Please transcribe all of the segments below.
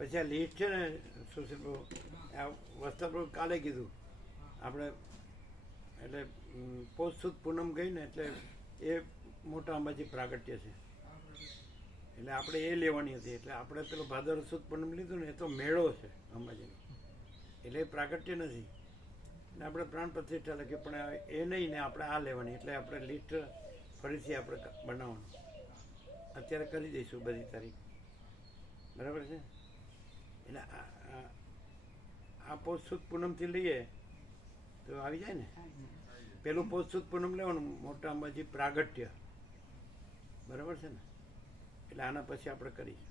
પછી આ લીસ્ટ છે ને સુશીલ પ્રભુ આ વસ્ત્રપ્રભુ કાલે કીધું. આપણે એટલે ઉમ, સુદ પૂનમ ગઈ ને એટલે એ મોટા અંબાજી પ્રાગટ્ય છે. એટલે આપણે એ લેવાની હતી. એટલે આપણે પેલો ભાદર સુદ પૂનમ લીધું ને એ તો મેળો છે અંબાજીનો. એટલે એ પ્રાગટ્ય નથી. એટલે આપણે પ્રાણ પ્રતિષ્ઠા લખી પણ એ નહીં ને આપણે આ લેવાની. એટલે આપણે લિસ્ટ ફરીથી આપણે બનાવવાનું. અત્યારે કરી દઈશું બધી તારીખ. બરાબર છે? એટલે આ- પોષ સુદ પૂનમથી લઈએ તો આવી જાય ને? પેલું પોષ સુદ પૂનમ લેવાનું મોટા અંબાજી પ્રાગટ્ય. બરાબર છે ને? એટલે આના પછી આપણે કરીશું.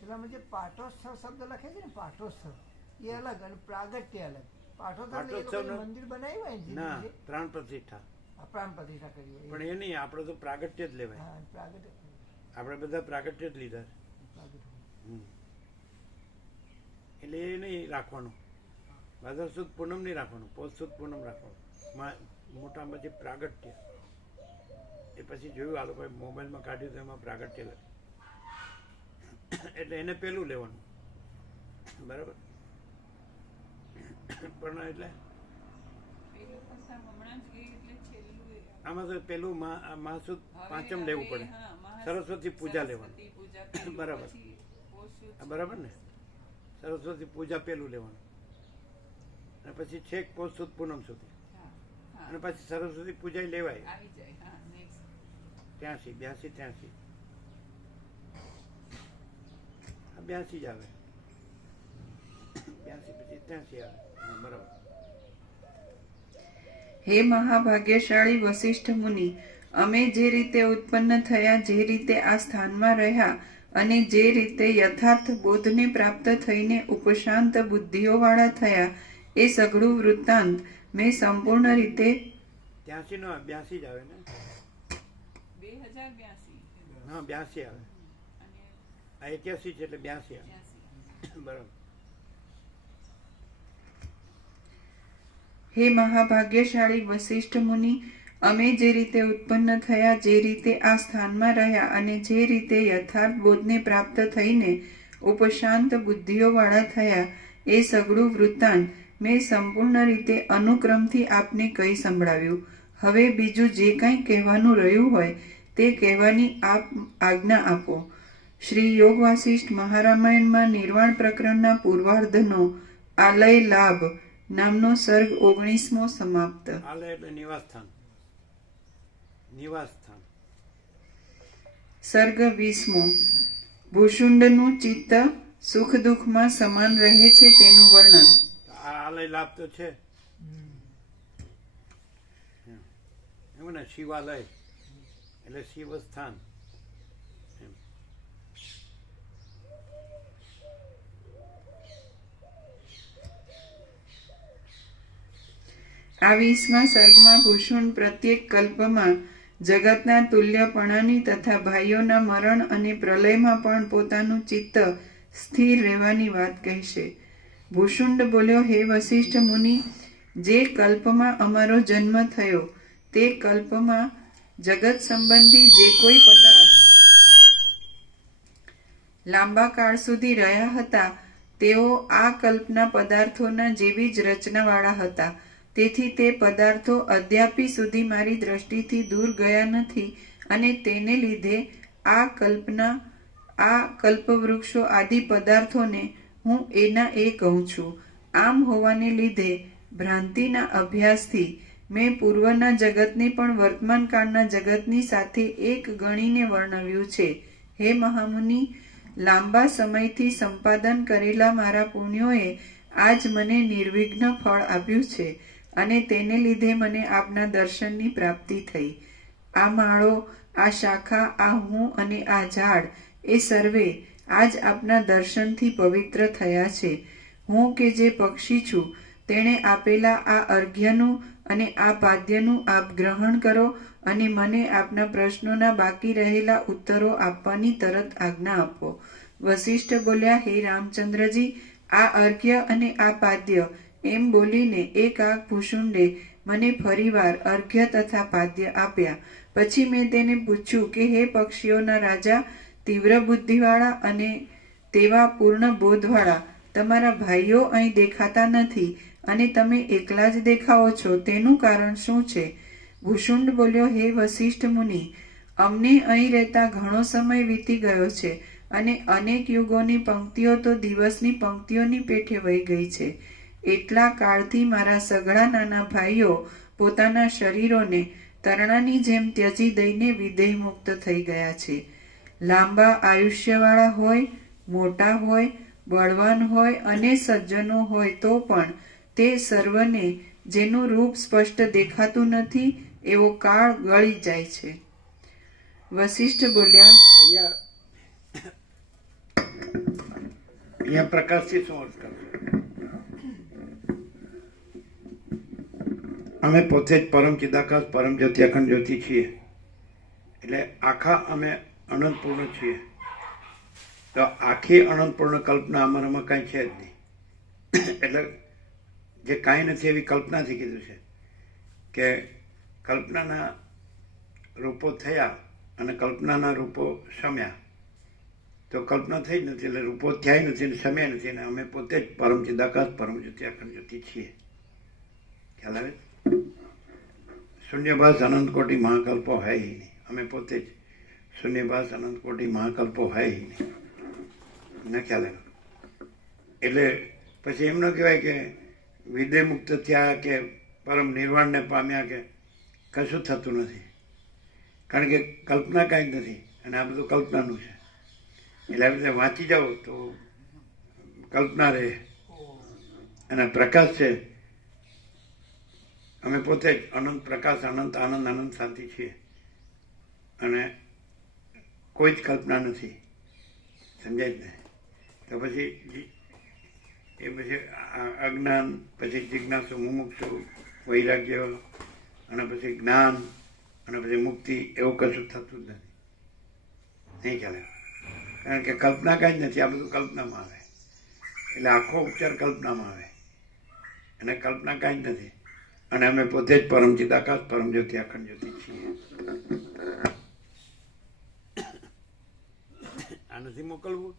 પેલામાં જે પાટોત્સવ શબ્દ લખે છે ને પાટોત્સવ એ અલગ અને પ્રાગટ્ય અલગ. પાટોત્સવ મંદિર બનાવ્યું હોય ને પ્રાણ પ્રતિષ્ઠા. પ્રાણ પ્રતિષ્ઠા કરી પણ એ નહીં આપણે તો પ્રાગટ્ય જ લેવાય. પ્રાગટ્ય. આપણે બધા પ્રાગટ્ય જ લીધા છે. એટલે એ નહીં રાખવાનું. ભાદર સુદ પૂનમ નહીં રાખવાનું પોષ સુદ પૂનમ રાખવાનું. મોટામાં જે પ્રાગટ્ય એ પછી જોયું આ લોકોએ મોબાઈલમાં કાઢ્યું તો એમાં પ્રાગટ્ય લખ્યું. એટલે એને પેલું લેવાનું. બરાબર? પણ એટલે. આમાં તો પેલું મહાસુદ પાંચમ લેવું પડે. સરસ્વતી પૂજા લેવાનું. સરસ્વતી પૂજા પેલું, બરાબર. બરાબર ને? સરસ્વતી પૂજા પેલું લેવાનું. અને પછી છેક પોષ પૂનમ સુધી. અને પછી સરસ્વતી પૂજા લેવાય. આવી જાય હા next. ત્યાંસી બ્યાસી ત્યાંસી. આ બ્યાસી જ આવે. બ્યાસી પછી ત્યાંસી આવે. બરાબર. હે મહાભાગ્યશાળી વશિષ્ઠ મુનિ અમે જે રીતે ઉત્પન્ન થયા જે રીતે આ સ્થાનમાં રહ્યા અને જે રીતે યથાર્થ બોધને પ્રાપ્ત થઈને ઉપશાંત બુદ્ધિઓવાળા થયા એ સઘળું વૃત્તાંત મેં સંપૂર્ણ રીતે ત્યાંસી નો બ્યાસી જ આવે ને? બે હજાર બ્યાસી. હા બ્યાસી આવે. આ એક્યાસી છે એટલે બ્યાસી આવે. બરાબર. હે મહાભાગ્યશાળી વશિષ્ઠ મુનિ અમે જે રીતે ઉત્પન્ન થયા, જે રીતે આ સ્થાનમાં રહ્યા અને જે રીતે યથાર્થ બોધને પ્રાપ્ત થઈને ઉપશાંત બુદ્ધિઓવાળા થયા, એ સઘળું વૃત્તાંત મેં સંપૂર્ણ રીતે અનુક્રમથી આપને કહી સંભળાવ્યું. હવે બીજું જે કંઈ કહેવાનું રહ્યું હોય, તે કહેવાની આપ આજ્ઞા આપો. શ્રી યોગ વાસિષ્ઠ મહારામાયણમાં નિર્વાણ પ્રકરણના પૂર્વાર્ધનો આલય લાભ નામનો સર્ગ ઓગણીસમો સમાપ્ત. આલય એટલે નિવાસસ્થાન. સર્ગ વીસમો. ભૂષુંડનું ચિત્ત સુખ દુઃખમાં સમાન રહે છે તેનું વર્ણન. આ આલય લાભ તો છે. એવું ને શિવાલય. એટલે શિવસ્થાન. આ વીસમાં સર્ગમાં ભૂષુંડ પ્રત્યેક કલ્પમાં જગતના તુલ્યપણાની તથા ભાઈઓના મરણ અને પ્રલયમાં પણ પોતાનું ચિત્ત સ્થિર રહેવાની વાત કહેશે. ભૂષુંડ બોલ્યો, હે વશિષ્ઠ મુનિ, જે કલ્પમાં અમારો જન્મ થયો, તે કલ્પમાં જગત સંબંધી જે કોઈ પદાર્થ લાંબા કાળ સુધી રહ્યા હતા, તેઓ આ કલ્પના પદાર્થોના જેવી જ રચનાવાળા હતા. તેથી તે પદાર્થો અદ્યાપી સુધી મારી દ્રષ્ટિથી દૂર ગયા નથી અને તેને લીધે આ કલ્પના, આ કલ્પવૃક્ષો આદિ પદાર્થોને હું એના એ કહું છું. આમ હોવાને લીધે ભ્રાંતિના અભ્યાસથી મેં પૂર્વના જગતને પણ વર્તમાન કાળના જગતની સાથે એક ગણીને વર્ણવ્યું છે. હે મહામુનિ, લાંબા સમયથી સંપાદન કરેલા મારા પુણ્યોએ આજ મને નિર્વિઘ્ન ફળ આપ્યું છે. અને તેને લીધે મને આપના દર્શનની પ્રાપ્તિ થઈ. આ માળો, આ શાખા, આ હું અને આ ઝાડ, એ સર્વે આજ આપના દર્શનથી પવિત્ર થયા છે. હું કે જે પક્ષી છું, તેણે આપેલા આ અર્ઘ્યનું અને આ પાદ્યનું આપ ગ્રહણ કરો અને મને આપના પ્રશ્નોના બાકી રહેલા ઉત્તરો આપવાની તરત આજ્ઞા આપો. વશિષ્ઠ બોલ્યા, હે રામચંદ્રજી, આ અર્ઘ્ય અને આ પાદ્ય એમ બોલીને એક આગ ભૂષુંડે મને ફરીવાર અર્ઘ્ય તથા પાદ્ય આપ્યા. પછી મેં તેને પૂછ્યું કે, હે પક્ષીઓના રાજા, તીવ્ર બુદ્ધિવાળા અને તેવા પૂર્ણ બોધવાળા, તમારા ભાઈઓ અહીં દેખાતા નથી અને તમે એકલા જ દેખાઓ છો, તેનું કારણ શું છે? ભૂષુંડ બોલ્યો, હે વશિષ્ઠ મુનિ, અમને અહીં રહેતા ઘણો સમય વીતી ગયો છે અને અનેક યુગોની પંક્તિઓ તો દિવસની પંક્તિઓની પેઠે વહી ગઈ છે. એટલા કાળથી મારા સઘળા નાના ભાઈઓ પોતાના શરીરોને તરણાની જેમ ત્યજી દઈને વિદેહ મુક્ત થઈ ગયા છે. લાંબા આયુષ્યવાળા હોય, મોટા હોય, બળવાન હોય અને સજ્જનો હોય તો પણ તે સર્વને જેનું રૂપ સ્પષ્ટ દેખાતું નથી એવો કાળ ગળી જાય છે. વશિષ્ઠ બોલ્યા, અહીંયા પ્રકાશથી શું અર્થ કરશો અમે પોતે જ પરમ ચિદાકાશ, પરમ જ્યોતિ અખંડ જ્યોતિ છીએ. એટલે આખા અમે અનંતપૂર્ણ છીએ. તો આખી અનંતપૂર્ણ કલ્પના અમારામાં કાંઈ છે જ નહીં. એટલે જે કાંઈ નથી એવી કલ્પનાથી કીધું છે કે કલ્પનાના રૂપો થયા અને કલ્પનાના રૂપો શમ્યા. તો કલ્પના થઈ જ નથી એટલે રૂપો થયા નથી અને સમય નથી અને અમે પોતે જ પરમ ચિદાકાશ, પરમ જ્યોતિ અખંડ જ્યોતિ છીએ. ખ્યાલ આવે? શૂન્યભાસ અનંતકોટી મહાકલ્પો હૈ નહીં અમે પોતે જ શૂન્યભાસ અનંતકોટી મહાકલ્પો હૈ નહીં ના ખ્યાલ એટલે પછી એમ ન કહેવાય કે વિદેહ મુક્ત થયા કે પરમ નિર્વાણને પામ્યા કે કશું થતું નથી કારણ કે કલ્પના કાંઈ જ નથી અને આ બધું કલ્પનાનું છે એટલે આવી રીતે વાંચી જાઓ તો કલ્પના રહે અને પ્રકાશ છે અમે પોતે જ અનંત પ્રકાશ, અનંત આનંદ આનંદ શાંતિ છીએ. અને કોઈ જ કલ્પના નથી. સમજાય જ ને તો પછી એ પછી અજ્ઞાન, પછી જિજ્ઞાસુ, મુમુક્ષુ, વૈરાગ્ય, અને પછી જ્ઞાન, અને પછી મુક્તિ, એવું કશું થતું જ નથી. નહીં ચાલે. કારણ કે કલ્પના કાંઈ જ નથી. આ બધું કલ્પનામાં આવે. એટલે આખો ઉપચાર કલ્પનામાં આવે. અને કલ્પના કાંઈ જ નથી. અને અમે પોતે જ પરમ ચિદાકાશ પરમ જ્યોતિ અખંડ જ્યોતિ છીએ. આ નથી મોકલવું?